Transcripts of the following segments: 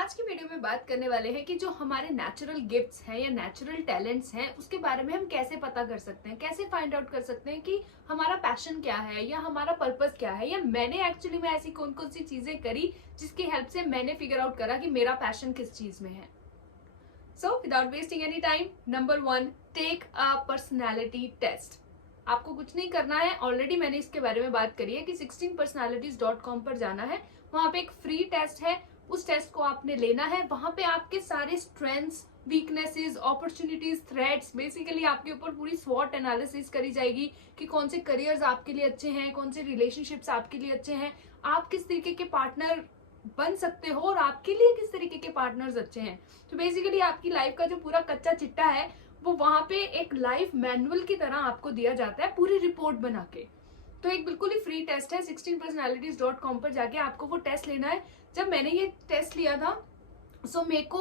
आज की वीडियो में बात करने वाले हैं कि जो हमारे नेचुरल गिफ्ट्स हैं या नेचुरल टैलेंट्स हैं उसके बारे में हम कैसे पता कर सकते हैं, कैसे फाइंड आउट कर सकते हैं कि हमारा पैशन क्या है या हमारा पर्पस क्या है, या मैंने एक्चुअली में ऐसी कौन कौन सी चीजें करी जिसकी हेल्प से मैंने फिगर आउट करा कि मेरा पैशन किस चीज में है। So without wasting any time, number 1, take a personality test. आपको कुछ नहीं करना है, ऑलरेडी मैंने इसके बारे में बात करी है कि 16personalities.com पर जाना है। वहां पे एक फ्री टेस्ट है, उस टेस्ट को आपने लेना है। वहां पे आपके सारे strengths, weaknesses, opportunities, threats, basically आपके ऊपर पूरी स्वॉट एनालिसिस करी जाएगी कि कौन से करियर्स आपके लिए अच्छे हैं, कौन से रिलेशनशिप्स आपके लिए अच्छे हैं, आप किस तरीके के पार्टनर बन सकते हो और आपके लिए किस तरीके के पार्टनर्स अच्छे हैं। तो बेसिकली आपकी लाइफ का जो पूरा कच्चा चिट्टा है वो वहां पे एक लाइफ मैनुअल की तरह आपको दिया जाता है, पूरी रिपोर्ट बना के। तो एक बिल्कुल ही फ्री टेस्ट है, 16personalities.com पर जाके आपको वो टेस्ट लेना है। जब मैंने ये टेस्ट लिया था मेरे को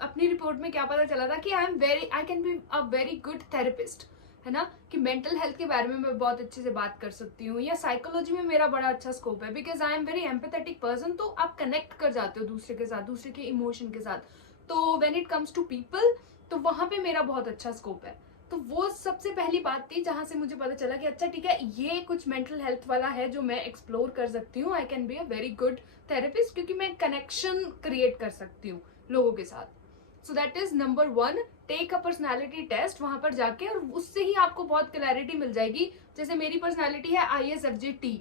अपनी रिपोर्ट में क्या पता चला था कि I can be a very good therapist, है ना, कि मेंटल हेल्थ के बारे में मैं बहुत अच्छे से बात कर सकती हूँ, या साइकोलॉजी में मेरा बड़ा अच्छा स्कोप है because I am very empathetic person. तो आप कनेक्ट कर जाते हो दूसरे के साथ, दूसरे के इमोशन के साथ। तो when it comes to people, तो वहां पे मेरा बहुत अच्छा स्कोप है। तो वो सबसे पहली बात थी जहां से मुझे पता चला कि अच्छा ठीक है, ये कुछ मेंटल हेल्थ वाला है जो मैं एक्सप्लोर कर सकती हूँ। I can be a very good therapist क्योंकि मैं कनेक्शन क्रिएट कर सकती हूँ लोगों के साथ। So that is number 1, take a personality test वहां पर जाके, और उससे ही आपको बहुत क्लैरिटी मिल जाएगी। जैसे मेरी पर्सनैलिटी है ISFJ-T,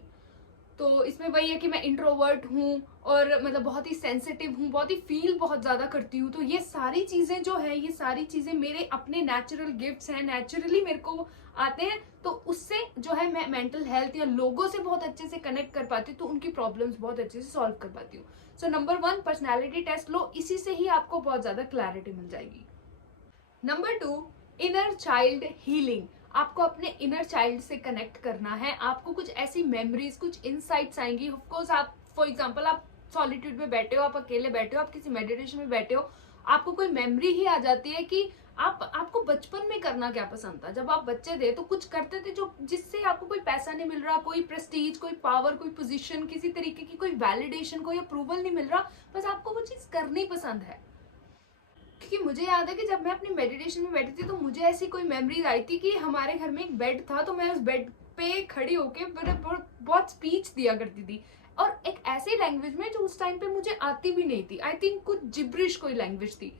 तो इसमें वही है कि मैं इंट्रोवर्ट हूँ और मतलब बहुत ही सेंसिटिव हूँ, बहुत ही फील बहुत ज्यादा करती हूँ। तो ये सारी चीजें जो है, ये सारी चीजें मेरे अपने नेचुरल गिफ्ट्स हैं, नेचुरली मेरे को आते हैं। तो उससे जो है मैं मेंटल हेल्थ या लोगों से बहुत अच्छे से कनेक्ट कर पाती हूँ, तो उनकी प्रॉब्लम्स बहुत अच्छे से सॉल्व कर पाती हूँ। सो नंबर 1, पर्सनैलिटी टेस्ट लो, इसी से ही आपको बहुत ज्यादा क्लैरिटी मिल जाएगी। Number 2, inner child healing. आपको अपने इनर चाइल्ड से कनेक्ट करना है। आपको कुछ ऐसी मेमोरीज, कुछ इनसाइट्स आएंगी। ऑफ कोर्स आप फॉर एग्जांपल आप सॉलिट्यूड में बैठे हो, आप अकेले बैठे हो, आप किसी मेडिटेशन में बैठे हो, आपको कोई मेमोरी ही आ जाती है कि आपको बचपन में करना क्या पसंद था। जब आप बच्चे थे तो कुछ करते थे जो जिससे आपको कोई पैसा नहीं मिल रहा, कोई प्रेस्टीज, कोई पावर, कोई पोजीशन, किसी तरीके की कोई वैलिडेशन, कोई अप्रूवल नहीं मिल रहा, बस आपको वो चीज करनी पसंद है। क्योंकि मुझे याद है कि जब मैं अपनी मेडिटेशन में बैठी थी तो मुझे ऐसी कोई मेमोरीज आई थी कि हमारे घर में एक बेड था, तो मैं उस बेड पे खड़ी होके बहुत स्पीच दिया करती थी, और एक ऐसी लैंग्वेज में जो उस टाइम पे मुझे आती भी नहीं थी। आई थिंक कुछ जिब्रिश कोई लैंग्वेज थी।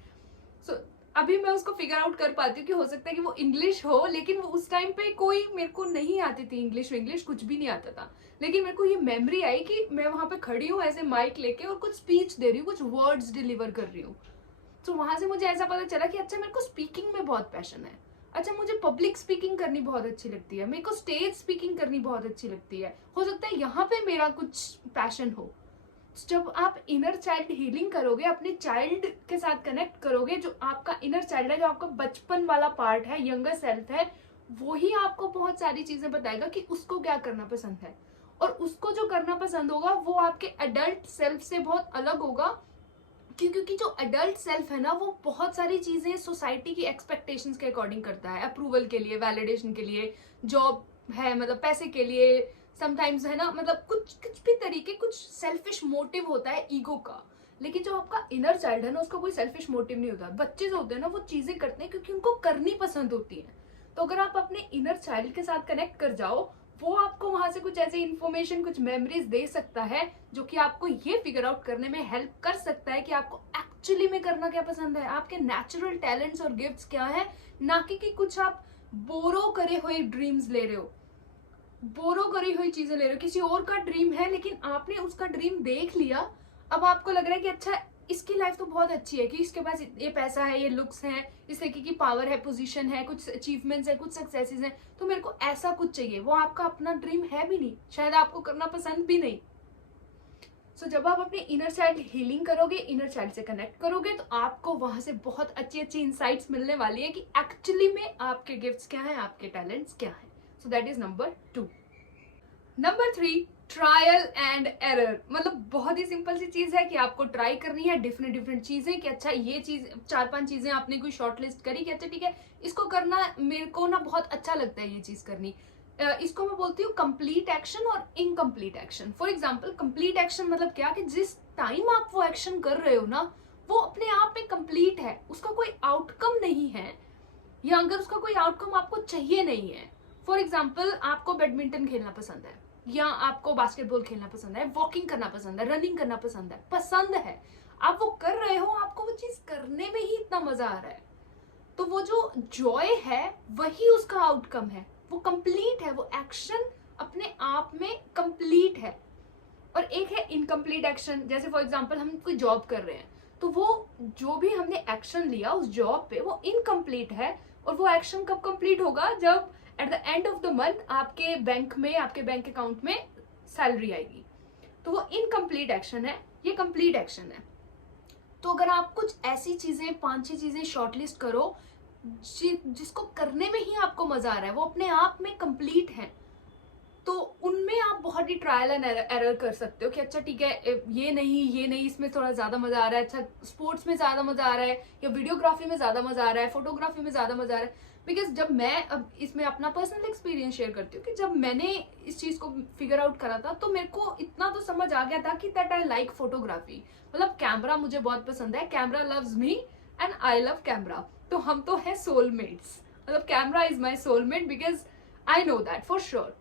सो अभी मैं उसको फिगर आउट कर पाती हूँ कि हो सकता है कि वो इंग्लिश हो, लेकिन वो उस टाइम पे कोई मेरे को नहीं आती थी, इंग्लिश कुछ भी नहीं आता था। लेकिन मेरे को ये मेमोरी आई कि मैं वहां पे खड़ी हूँ ऐसे माइक लेके और कुछ स्पीच दे रही हूँ, कुछ वर्ड्स डिलीवर कर रही हूँ। तो वहां से मुझे ऐसा पता चला कि अच्छा मेरे को स्पीकिंग में बहुत पैशन है, अच्छा मुझे पब्लिक स्पीकिंग करनी बहुत अच्छी लगती है, मेरे को स्टेज स्पीकिंग करनी बहुत अच्छी लगती है, हो सकता है यहाँ पे मेरा कुछ पैशन हो। जब आप इनर चाइल्ड हीलिंग करोगे, अपने चाइल्ड के साथ कनेक्ट करोगे, जो आपका इनर चाइल्ड है, जो आपका बचपन वाला पार्ट है, यंगर सेल्फ है, वो ही आपको बहुत सारी चीजें बताएगा कि उसको क्या करना पसंद है। और उसको जो करना पसंद होगा वो आपके एडल्ट सेल्फ से बहुत अलग होगा, क्योंकि जो एडल्ट सेल्फ है ना, वो बहुत सारी चीजें सोसाइटी की एक्सपेक्टेशंस के अकॉर्डिंग करता है, अप्रूवल के लिए, वैलिडेशन के लिए, जॉब है मतलब पैसे के लिए, समटाइम्स है ना, मतलब कुछ कुछ भी तरीके, कुछ सेल्फिश मोटिव होता है ईगो का। लेकिन जो आपका इनर चाइल्ड है ना, उसका कोई सेल्फिश मोटिव नहीं होता। बच्चे जो होते हैं ना, वो चीजें करते हैं क्योंकि उनको करनी पसंद होती है। तो अगर आप अपने इनर चाइल्ड के साथ कनेक्ट कर जाओ, वो आपको वहां से कुछ ऐसी इंफॉर्मेशन, कुछ मेमोरीज दे सकता है जो कि आपको ये फिगर आउट करने में हेल्प कर सकता है कि आपको एक्चुअली में करना क्या पसंद है, आपके नेचुरल टैलेंट्स और गिफ्ट्स क्या है, ना कि कुछ आप बोरो करे हुए ड्रीम्स ले रहे हो, बोरो करी हुई चीजें ले रहे हो। किसी और का ड्रीम है लेकिन आपने उसका ड्रीम देख लिया, अब आपको लग रहा है कि अच्छा इसकी लाइफ तो बहुत अच्छी है कि इसके पास ये पैसा है, ये लुक्स हैं, इस तरीके की पावर है, पोजीशन है, कुछ अचीवमेंट्स है, कुछ सक्सेसेस हैं, तो मेरे को ऐसा कुछ चाहिए। वो आपका अपना ड्रीम है भी नहीं, शायद आपको करना पसंद भी नहीं। जब आप अपने इनर चाइल्ड हीलिंग करोगे, इनर चाइल्ड से कनेक्ट करोगे, तो आपको वहां से बहुत अच्छी अच्छी इंसाइट्स मिलने वाली है कि एक्चुअली में आपके गिफ्ट्स क्या है, आपके टैलेंट्स क्या है। सो that is number 2। Number 3, trial and error. मतलब बहुत ही सिंपल सी चीज है कि आपको ट्राई करनी है डिफरेंट डिफरेंट चीजें, कि अच्छा ये चीज 4-5 चीजें आपने कोई शॉर्ट लिस्ट करी कि अच्छा ठीक है इसको करना, मेरे को ना बहुत अच्छा लगता है ये चीज करनी। इसको मैं बोलती हूँ कंप्लीट एक्शन और incomplete action. For example complete action मतलब क्या, कि जिस टाइम आप वो एक्शन कर रहे हो ना, वो अपने आप में कंप्लीट है, उसका कोई आउटकम नहीं है, या अगर उसका कोई आउटकम आपको चाहिए नहीं है। फॉर एग्जाम्पल, आपको बैडमिंटन खेलना पसंद है, या आपको बास्केटबॉल खेलना पसंद है, वॉकिंग करना पसंद है, रनिंग करना पसंद है, आप वो कर रहे हो, आपको वो चीज करने में ही इतना मजा आ रहा है, तो वो जो जॉय है वही उसका आउटकम है, वो कंप्लीट है, वो एक्शन अपने आप में कंप्लीट है। और एक है इनकम्प्लीट एक्शन, जैसे फॉर एग्जांपल हम कोई जॉब कर रहे हैं, तो वो जो भी हमने एक्शन लिया उस जॉब पे वो इनकम्प्लीट है, और वो एक्शन कब कंप्लीट होगा, जब at the end of the month आपके बैंक अकाउंट में सैलरी आएगी। तो वो इनकम्प्लीट एक्शन है, ये कंप्लीट एक्शन है। तो अगर आप कुछ ऐसी चीजें 5-6 चीजें शॉर्टलिस्ट करो जिसको करने में ही आपको मजा आ रहा है, वो अपने आप में कंप्लीट है, तो उनमें आप बहुत ही ट्रायल एंड एरर कर सकते हो कि अच्छा ठीक है, ये नहीं, इसमें थोड़ा ज्यादा मजा आ रहा है, अच्छा स्पोर्ट्स में ज्यादा मजा आ रहा है, या वीडियोग्राफी में ज्यादा मजा आ रहा है, फोटोग्राफी में ज्यादा मजा आ रहा है। बिकॉज जब मैं अब इसमें अपना पर्सनल एक्सपीरियंस शेयर करती हूँ कि जब मैंने इस चीज को फिगर आउट करा था, तो मेरे को इतना तो समझ आ गया था कि दैट आई लाइक फोटोग्राफी, मतलब कैमरा मुझे बहुत पसंद है, camera loves me and I love camera, तो हम तो है सोलमेट्स, मतलब camera is my soulmate, because I know that for sure.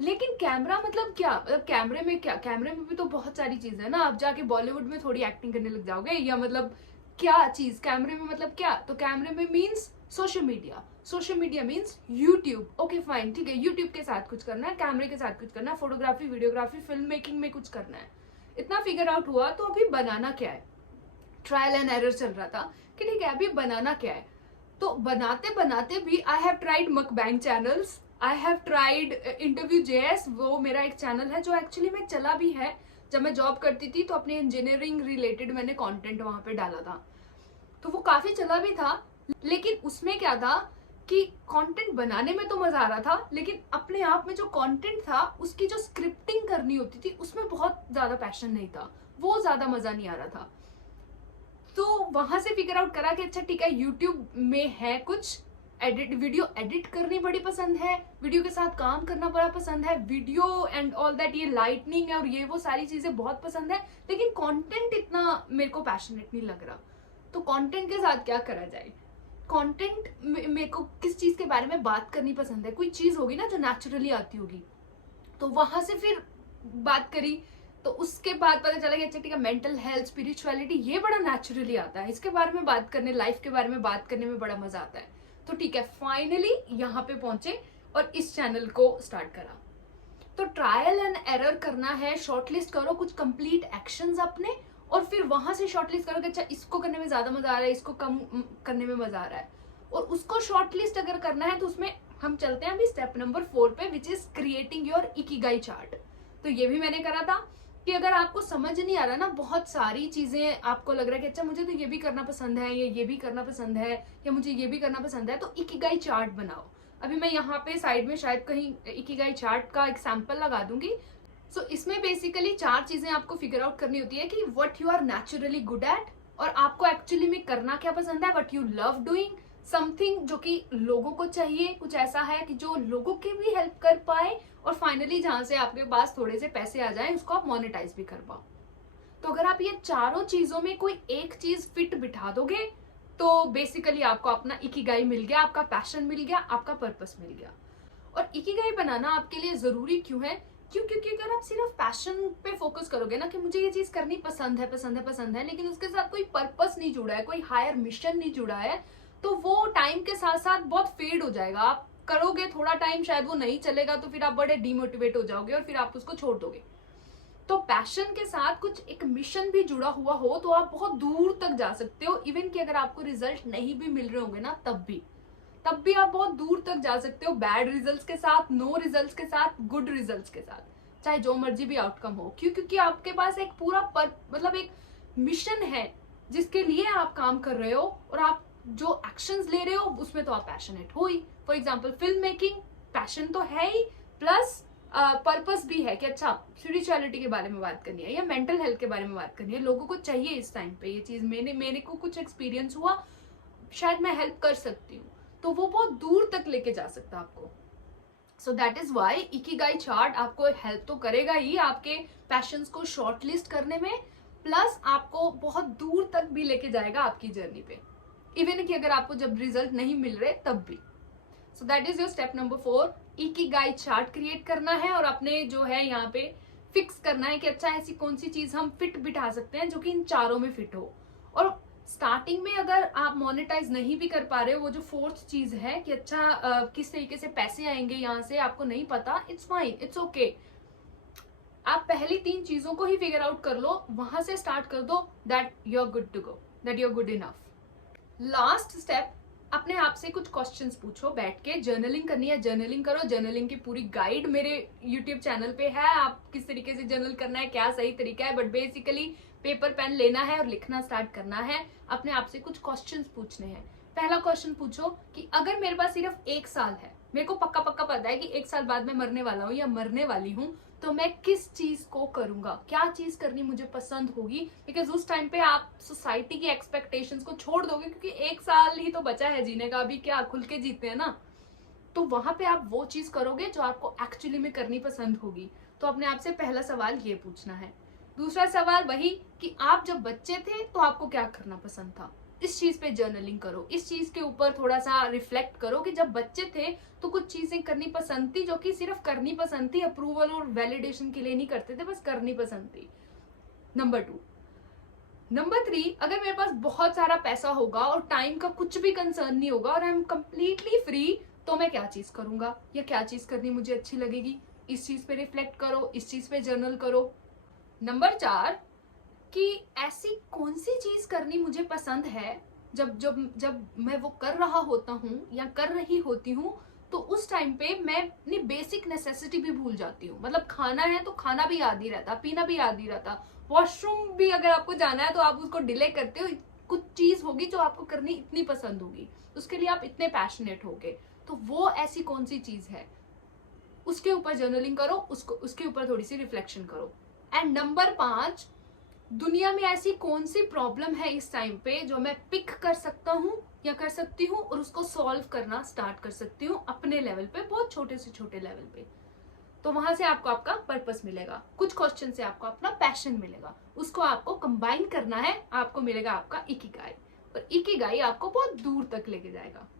लेकिन कैमरा मतलब क्या, मतलब कैमरे में क्या, कैमरे में भी तो बहुत सारी चीजें है ना, आप जाके बॉलीवुड में थोड़ी एक्टिंग करने लग जाओगे, या मतलब क्या चीज कैमरे में, मतलब क्या, तो कैमरे में means social media means YouTube, okay fine, ठीक है, यूट्यूब के साथ कुछ करना है, कैमरे के साथ कुछ करना है, फोटोग्राफी, वीडियोग्राफी, फिल्म मेकिंग में कुछ करना है, इतना फिगर आउट हुआ। तो अभी बनाना क्या है, ट्रायल एंड एरर चल रहा था कि ठीक है अभी बनाना क्या है। तो बनाते बनाते भी I have tried mukbang channels, I have tried interview JS, वो मेरा एक चैनल है जो एक्चुअली में चला भी है, जब मैं जॉब करती थी तो अपने इंजीनियरिंग रिलेटेड मैंने कंटेंट वहां पे डाला था, तो वो काफी चला भी था। लेकिन उसमें क्या था कि कंटेंट बनाने में तो मजा आ रहा था, लेकिन अपने आप में जो कंटेंट था उसकी जो स्क्रिप्टिंग करनी होती थी उसमें बहुत ज्यादा पैशन नहीं था, वो ज्यादा मजा नहीं आ रहा था। तो वहां से फिगर आउट करा कि अच्छा ठीक है, यूट्यूब में है कुछ वीडियो एडिट करनी बड़ी पसंद है, वीडियो के साथ काम करना बड़ा पसंद है, वीडियो एंड ऑल दैट, ये लाइटनिंग है और ये वो सारी चीजें बहुत पसंद है, लेकिन कंटेंट इतना मेरे को पैशनेट नहीं लग रहा। तो कंटेंट के साथ क्या करा जाए, कंटेंट मेरे को किस चीज के बारे में बात करनी पसंद है, कोई चीज होगी ना जो नेचुरली आती होगी, तो वहां से फिर बात करी। तो उसके बाद पता चला कि अच्छा ठीक है, मेंटल हेल्थ, स्पिरिचुअलिटी, ये बड़ा नेचुरली आता है, इसके बारे में बात करने, लाइफ के बारे में बात करने में बड़ा मजा आता है। तो ठीक है, फाइनली यहाँ पे पहुंचे और इस चैनल को स्टार्ट करा। तो ट्रायल एंड एरर करना है, शॉर्टलिस्ट करो कुछ कंप्लीट एक्शंस अपने, और फिर वहां से शॉर्टलिस्ट करो कि अच्छा इसको करने में ज्यादा मजा आ रहा है, इसको कम करने में मजा आ रहा है, और उसको शॉर्टलिस्ट अगर करना है तो उसमें हम चलते हैं अभी स्टेप नंबर 4 पे, which is creating your Ikigai chart. तो ये भी मैंने करा था कि अगर आपको समझ नहीं आ रहा ना, बहुत सारी चीजें आपको लग रहा है कि अच्छा मुझे तो ये भी करना पसंद है, ये भी करना पसंद है, या मुझे ये भी करना पसंद है, तो इकिगाई चार्ट बनाओ। अभी मैं यहाँ पे साइड में शायद कहीं इकिगाई चार्ट का एक सैंपल लगा दूंगी। सो इसमें बेसिकली 4 चीजें आपको फिगर आउट करनी होती है कि what you are naturally good at, और आपको एक्चुअली में करना क्या पसंद है, what you love doing, something जो कि लोगों को चाहिए, कुछ ऐसा है कि जो लोगों की भी हेल्प कर पाए, और फाइनली जहां से आपके पास थोड़े से पैसे आ जाए उसको आप मोनेटाइज भी कर पाओ। तो अगर आप ये चारों चीजों में कोई एक चीज फिट बिठा दोगे तो बेसिकली आपको अपना इकिगाई मिल गया, आपका पैशन मिल गया, आपका पर्पस मिल गया। और इकिगाई बनाना आपके लिए जरूरी क्यों है, क्योंकि अगर आप सिर्फ पैशन पे फोकस करोगे ना कि मुझे ये चीज करनी पसंद है, लेकिन उसके साथ कोई पर्पस नहीं जुड़ा है, कोई हायर मिशन नहीं जुड़ा है, तो वो टाइम के साथ साथ बहुत फेड हो जाएगा। आप करोगे थोड़ा टाइम, शायद वो नहीं चलेगा, तो फिर आप बड़े डिमोटिवेट हो जाओगे और फिर आप उसको छोड़ दोगे। तो पैशन के साथ कुछ एक मिशन भी जुड़ा हुआ हो तो आप बहुत दूर तक जा सकते हो। इवन कि अगर आपको रिजल्ट नहीं भी मिल रहे होंगे ना, तब भी आप बहुत दूर तक जा सकते हो, बैड रिजल्ट्स के साथ, नो रिजल्ट्स के साथ, गुड रिजल्ट्स के साथ, चाहे जो मर्जी भी आउटकम हो। क्योंकि आपके पास एक पूरा मतलब एक मिशन है जिसके लिए आप काम कर रहे हो, और आप जो एक्शंस ले रहे हो उसमें तो आप पैशनेट हो ही। For example film making, passion तो है ही, प्लस पर्पस भी है कि अच्छा स्पिरिचुअलिटी के बारे में बात करनी है, या मेंटल हेल्थ के बारे में बात करनी है, लोगों को चाहिए इस टाइम पे ये चीज, मेरे को कुछ एक्सपीरियंस हुआ, शायद मैं हेल्प कर सकती हूँ, तो वो बहुत दूर तक लेके जा सकता है आपको। So that is why ikigai chart आपको हेल्प तो करेगा ही आपके पैशंस को शॉर्टलिस्ट करने में, प्लस आपको बहुत दूर तक भी लेके जाएगा आपकी जर्नी पे, इवन कि अगर आपको जब रिजल्ट नहीं मिल रहे तब भी। सो that is your step number 4, Ikigai chart create करना है और अपने जो है यहाँ पे फिक्स करना है कि अच्छा ऐसी कौन सी चीज हम फिट बिठा सकते हैं जो कि इन चारों में फिट हो। और स्टार्टिंग में अगर आप मोनेटाइज नहीं भी कर पा रहे हो, वो जो फोर्थ चीज है कि अच्छा किस तरीके से पैसे आएंगे यहाँ से आपको नहीं पता, इट्स फाइन, इट्स ओके। आप पहली 3 चीजों को ही फिगर आउट कर लो, वहां से स्टार्ट कर दो, that you are good to go, that you are good enough. Last step, अपने आप से कुछ क्वेश्चंस पूछो बैठ के। जर्नलिंग करनी है, जर्नलिंग करो। जर्नलिंग की पूरी गाइड मेरे यूट्यूब चैनल पे है, आप किस तरीके से जर्नल करना है, क्या सही तरीका है, बट बेसिकली पेपर पेन लेना है और लिखना स्टार्ट करना है। अपने आप से कुछ क्वेश्चंस पूछने हैं। पहला क्वेश्चन पूछो कि अगर मेरे पास सिर्फ 1 साल है, मेरे को पक्का पक्का पता है कि 1 साल बाद मैं मरने वाला हूँ या मरने वाली हूँ, तो मैं किस चीज को करूंगा, क्या चीज करनी मुझे पसंद होगी। बिकॉज उस टाइम पे आप सोसाइटी की एक्सपेक्टेशंस को छोड़ दोगे, क्योंकि 1 साल ही तो बचा है जीने का, अभी क्या खुल के जीते हैं ना। तो वहां पे आप वो चीज करोगे जो आपको एक्चुअली में करनी पसंद होगी। तो अपने आप से पहला सवाल ये पूछना है। दूसरा सवाल वही कि आप जब बच्चे थे तो आपको क्या करना पसंद था, इस चीज पे जर्नलिंग करो, इस चीज के ऊपर थोड़ा सा रिफ्लेक्ट करो कि जब बच्चे थे तो कुछ चीजें करनी पसंद थी जो कि सिर्फ करनी पसंद थी, अप्रूवल और वैलिडेशन के लिए नहीं करते थे, बस करनी पसंद थी। नंबर 2। नंबर 3, अगर मेरे पास बहुत सारा पैसा होगा और टाइम का कुछ भी कंसर्न नहीं होगा और आई एम कंप्लीटली फ्री, तो मैं क्या चीज करूंगा या क्या चीज करनी मुझे अच्छी लगेगी, इस चीज पे रिफ्लेक्ट करो, इस चीज पे जर्नल करो। नंबर 4, कि ऐसी कौन सी चीज करनी मुझे पसंद है जब जब जब मैं वो कर रहा होता हूँ या कर रही होती हूँ, तो उस टाइम पे मैं अपनी बेसिक नेसेसिटी भी भूल जाती हूँ। मतलब खाना है तो खाना भी याद ही रहता, पीना भी याद ही रहता, वॉशरूम भी अगर आपको जाना है तो आप उसको डिले करते हो। कुछ चीज होगी जो आपको करनी इतनी पसंद होगी, उसके लिए आप इतने पैशनेट होगे, तो वो ऐसी कौन सी चीज है, उसके ऊपर जर्नलिंग करो, उसके ऊपर थोड़ी सी रिफ्लेक्शन करो। एंड नंबर 5, दुनिया में ऐसी कौन सी प्रॉब्लम है इस टाइम पे जो मैं पिक कर सकता हूँ या कर सकती हूँ और उसको सॉल्व करना स्टार्ट कर सकती हूँ अपने लेवल पे, बहुत छोटे से छोटे लेवल पे। तो वहां से आपको आपका पर्पस मिलेगा, कुछ क्वेश्चन से आपको अपना पैशन मिलेगा, उसको आपको कंबाइन करना है, आपको मिलेगा आपका इकिगाई। और इकिगाई आपको बहुत दूर तक लेके जाएगा।